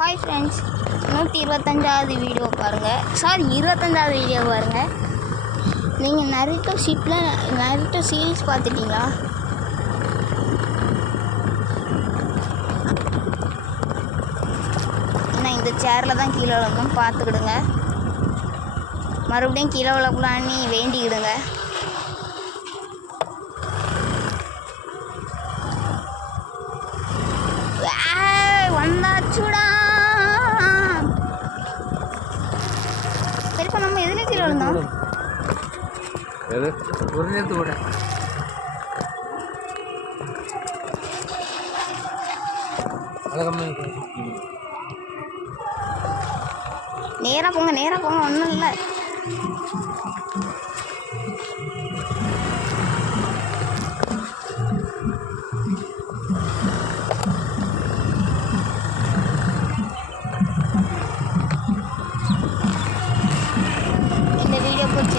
Hi friends, 125வது video பாருங்கள். Sorry, 25வது video பாருங்கள். நீங்கள் நருட்டோ சீரீஸ் பார்த்துட்டீங்களா? ஏன்னா இந்த சேரில் தான் கீழே விழணும், பார்த்துக்கிடுங்க. மறுபடியும் கீழே விழக்கூடான்னு வேண்டிக்கிடுங்க. வந்தாச்சுடா. சரிப்பா, நம்ம எதுல கீழே விழுந்தோம்? ஒரு நேரத்து கூட நேராக போங்க, ஒன்றும் இல்லை. இந்த வீடியோ பிடிச்சி